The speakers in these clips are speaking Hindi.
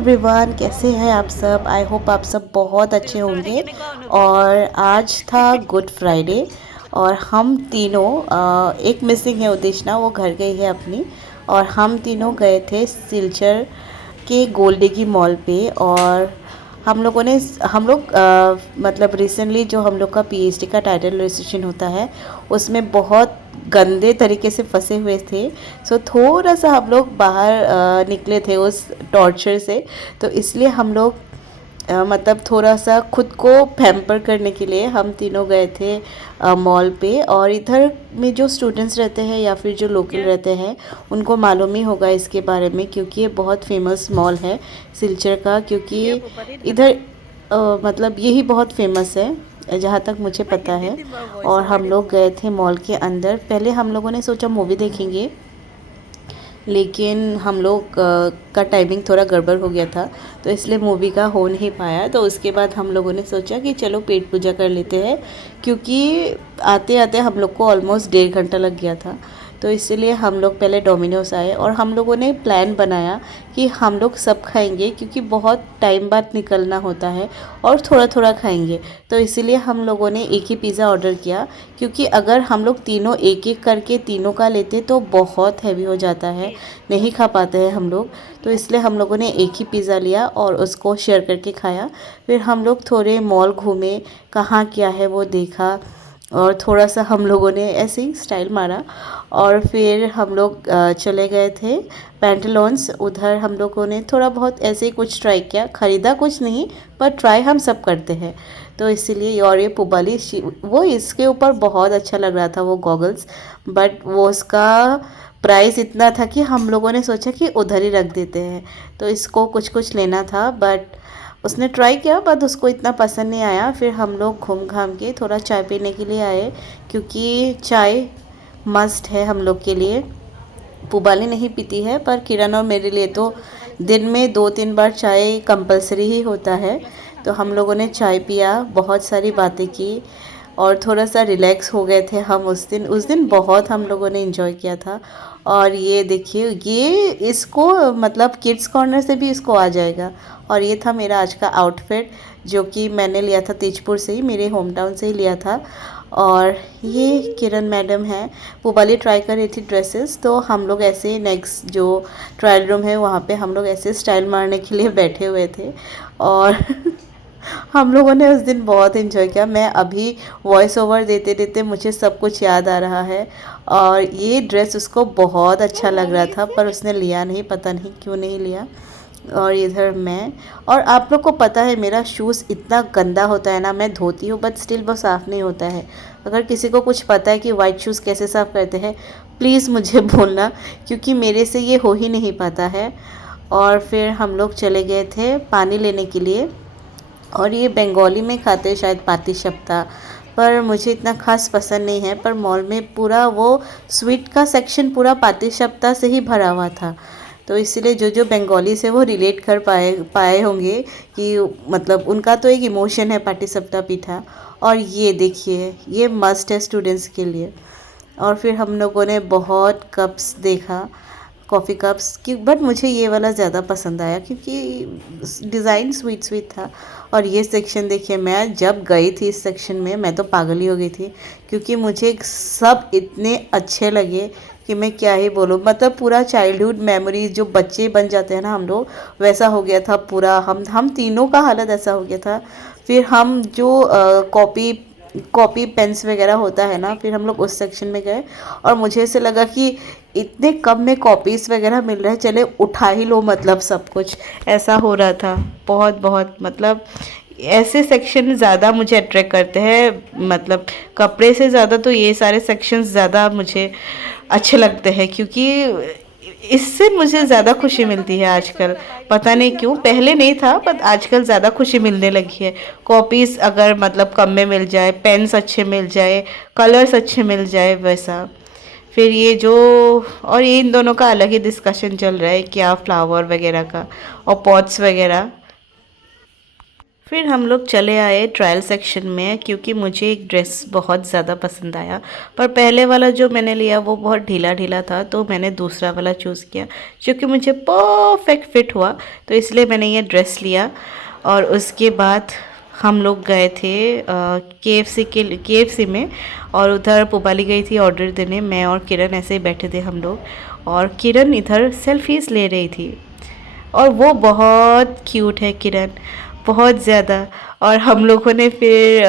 एवरीवन, कैसे हैं आप सब। आई होप आप सब बहुत अच्छे होंगे। और आज था गुड फ्राइडे और हम तीनों एक मिसिंग है उदेशना, वो घर गई है अपनी। और हम तीनों गए थे सिलचर के गोल्डिगी मॉल पे। और हम लोग मतलब रिसेंटली जो हम लोग का पीएचडी का टाइटल रजिस्ट्रेशन होता है उसमें बहुत गंदे तरीके से फंसे हुए थे। सो थोड़ा सा हम लोग बाहर निकले थे उस टॉर्चर से। तो इसलिए हम लोग मतलब थोड़ा सा खुद को पैम्पर करने के लिए हम तीनों गए थे मॉल पे। और इधर में जो स्टूडेंट्स रहते हैं या फिर जो लोकल रहते हैं उनको मालूम ही होगा इसके बारे में, क्योंकि ये बहुत फेमस मॉल है सिलचर का। क्योंकि इधर मतलब यही बहुत फेमस है जहाँ तक मुझे पता है। और हम लोग गए थे मॉल के अंदर। पहले हम लोगों ने सोचा मूवी देखेंगे, लेकिन हम लोग का टाइमिंग थोड़ा गड़बड़ हो गया था, तो इसलिए मूवी का हो नहीं पाया। तो उसके बाद हम लोगों ने सोचा कि चलो पेट पूजा कर लेते हैं, क्योंकि आते आते हम लोग को ऑलमोस्ट 1.5 घंटा लग गया था। तो इसलिए हम लोग पहले डोमिनोज आए और हम लोगों ने प्लान बनाया कि हम लोग सब खाएंगे, क्योंकि बहुत टाइम बाद निकलना होता है और थोड़ा थोड़ा खाएंगे। तो इसीलिए हम लोगों ने एक ही पिज़्ज़ा ऑर्डर किया, क्योंकि अगर हम लोग तीनों एक एक करके तीनों का लेते तो बहुत हैवी हो जाता है, नहीं खा पाते हैं हम लोग। तो इसलिए हम लोगों ने एक ही पिज़्ज़ा लिया और उसको शेयर करके खाया। फिर हम लोग थोड़े मॉल घूमे, कहाँ क्या है वो देखा, और थोड़ा सा हम लोगों ने ऐसे ही स्टाइल मारा। और फिर हम लोग चले गए थे पैंटलॉन्स। उधर हम लोगों ने थोड़ा बहुत ऐसे ही कुछ ट्राई किया, ख़रीदा कुछ नहीं, पर ट्राई हम सब करते हैं। तो इसीलिए, और ये पुबाली वो इसके ऊपर बहुत अच्छा लग रहा था वो गॉगल्स, बट वो उसका प्राइस इतना था कि हम लोगों ने सोचा कि उधर ही रख देते हैं। तो इसको कुछ कुछ लेना था, बट उसने ट्राई किया बट उसको इतना पसंद नहीं आया। फिर हम लोग घूम घाम के थोड़ा चाय पीने के लिए आए, क्योंकि चाय मस्ट है हम लोग के लिए। पुबाली नहीं पीती है, पर किरण और मेरे लिए तो दिन में 2-3 बार चाय कंपलसरी ही होता है। तो हम लोगों ने चाय पिया, बहुत सारी बातें की और थोड़ा सा रिलैक्स हो गए थे हम उस दिन बहुत हम लोगों ने एंजॉय किया था। और ये देखिए, ये इसको मतलब किड्स कॉर्नर से भी इसको आ जाएगा। और ये था मेरा आज का आउटफिट, जो कि मैंने लिया था तेजपुर से ही, मेरे होम टाउन से ही लिया था। और ये किरण मैडम हैं, पुबाली ट्राई कर रही थी ड्रेसेस, तो हम लोग ऐसे नेक्स्ट जो ट्रायल रूम है वहाँ पे हम लोग ऐसे स्टाइल मारने के लिए बैठे हुए थे। और हम लोगों ने उस दिन बहुत इन्जॉय किया। मैं अभी वॉइस ओवर देते देते मुझे सब कुछ याद आ रहा है। और ये ड्रेस उसको बहुत अच्छा लग रहा था, पर उसने लिया नहीं, पता नहीं क्यों नहीं लिया। और इधर मैं, और आप लोग को पता है मेरा शूज़ इतना गंदा होता है ना, मैं धोती हूँ बट स्टिल वो साफ़ नहीं होता है। अगर किसी को कुछ पता है कि वाइट शूज़ कैसे साफ़ करते हैं, प्लीज़ मुझे बोलना, क्योंकि मेरे से ये हो ही नहीं पाता है। और फिर हम लोग चले गए थे पानी लेने के लिए। और ये बंगाली में खाते हैं शायद पाटीशप्ता, पर मुझे इतना खास पसंद नहीं है। पर मॉल में पूरा वो स्वीट का सेक्शन पूरा पाटीशप्ता से ही भरा हुआ था। तो इसलिए जो जो बंगाली से वो रिलेट कर पाए पाए होंगे कि मतलब उनका तो एक इमोशन है पाटीशप्ता पीठा। और ये देखिए, ये मस्ट है स्टूडेंट्स के लिए। और फिर हम लोगों ने बहुत कप्स देखा, कॉफ़ी कप्स की, बट मुझे ये वाला ज़्यादा पसंद आया क्योंकि डिज़ाइन स्वीट स्वीट था। और ये सेक्शन देखिए, मैं जब गई थी इस सेक्शन में मैं तो पागल ही हो गई थी, क्योंकि मुझे सब इतने अच्छे लगे कि मैं क्या ही बोलूँ। मतलब पूरा चाइल्डहुड मेमोरीज, जो बच्चे बन जाते हैं ना हम लोग, वैसा हो गया था पूरा। हम तीनों का हालत ऐसा हो गया था। फिर हम जो कॉपी कॉपी पेन्स वगैरह होता है ना, फिर हम लोग उस सेक्शन में गए। और मुझे ऐसे लगा कि इतने कम में कॉपीज़ वगैरह मिल रहे हैं, चले उठा ही लो, मतलब सब कुछ ऐसा हो रहा था। बहुत बहुत मतलब ऐसे सेक्शन ज़्यादा मुझे अट्रैक्ट करते हैं, मतलब कपड़े से ज़्यादा तो ये सारे सेक्शंस ज़्यादा मुझे अच्छे लगते हैं, क्योंकि इससे मुझे ज़्यादा खुशी मिलती है आजकल। पता नहीं क्यों, पहले नहीं था पर आजकल ज़्यादा खुशी मिलने लगी है। कॉपीज़ अगर मतलब कम में मिल जाए, पेन्स अच्छे मिल जाए, कलर्स अच्छे मिल जाए, वैसा। फिर ये जो, और ये इन दोनों का अलग ही डिस्कशन चल रहा है क्या फ्लावर वगैरह का और पॉट्स वगैरह। फिर हम लोग चले आए ट्रायल सेक्शन में, क्योंकि मुझे एक ड्रेस बहुत ज़्यादा पसंद आया। पर पहले वाला जो मैंने लिया वो बहुत ढीला ढीला था, तो मैंने दूसरा वाला चूज़ किया जो कि मुझे परफेक्ट फिट हुआ, तो इसलिए मैंने ये ड्रेस लिया। और उसके बाद हम लोग गए थे KFC में, और उधर पुबाली गई थी ऑर्डर देने। मैं और किरण ऐसे ही बैठे थे हम लोग, और किरण इधर सेल्फीज़ ले रही थी, और वो बहुत क्यूट है किरण, बहुत ज़्यादा। और हम लोगों ने फिर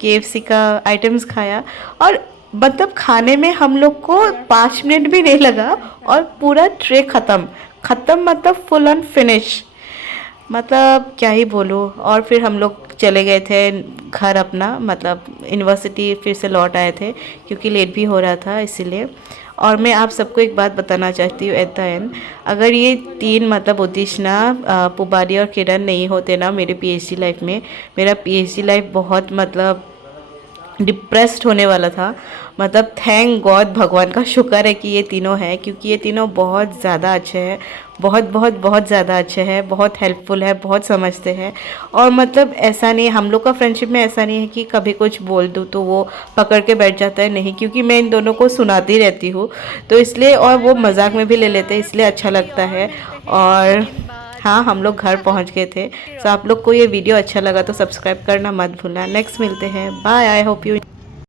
KFC का आइटम्स खाया, और मतलब खाने में हम लोग को 5 मिनट भी नहीं लगा और पूरा ट्रे ख़त्म ख़त्म, मतलब फुल ऑन फिनिश, मतलब क्या ही बोलूँ। और फिर हम लोग चले गए थे घर अपना, मतलब यूनिवर्सिटी फिर से लौट आए थे क्योंकि लेट भी हो रहा था इसीलिए। और मैं आप सबको एक बात बताना चाहती हूँ एट द एंड, अगर ये तीन मतलब उद्देश्ना, पुबाली और किरण नहीं होते ना मेरे PhD लाइफ में, मेरा PhD लाइफ बहुत मतलब डिप्रेस्ड होने वाला था। मतलब थैंक गॉड, भगवान का शुक्र है कि ये तीनों हैं, क्योंकि ये तीनों बहुत ज़्यादा अच्छे हैं, बहुत बहुत बहुत ज़्यादा अच्छे हैं, बहुत हेल्पफुल है, बहुत समझते हैं। और मतलब ऐसा नहीं, हम लोग का फ्रेंडशिप में ऐसा नहीं है कि कभी कुछ बोल दूँ तो वो पकड़ के बैठ जाता है, नहीं, क्योंकि मैं इन दोनों को सुनाती रहती हूँ तो इसलिए, और वो मजाक में भी ले लेते हैं, इसलिए अच्छा लगता है। और हाँ, हम लोग घर पहुंच गए थे। तो आप लोग को ये वीडियो अच्छा लगा तो सब्सक्राइब करना मत भूलना। नेक्स्ट मिलते हैं, बाय। I hope you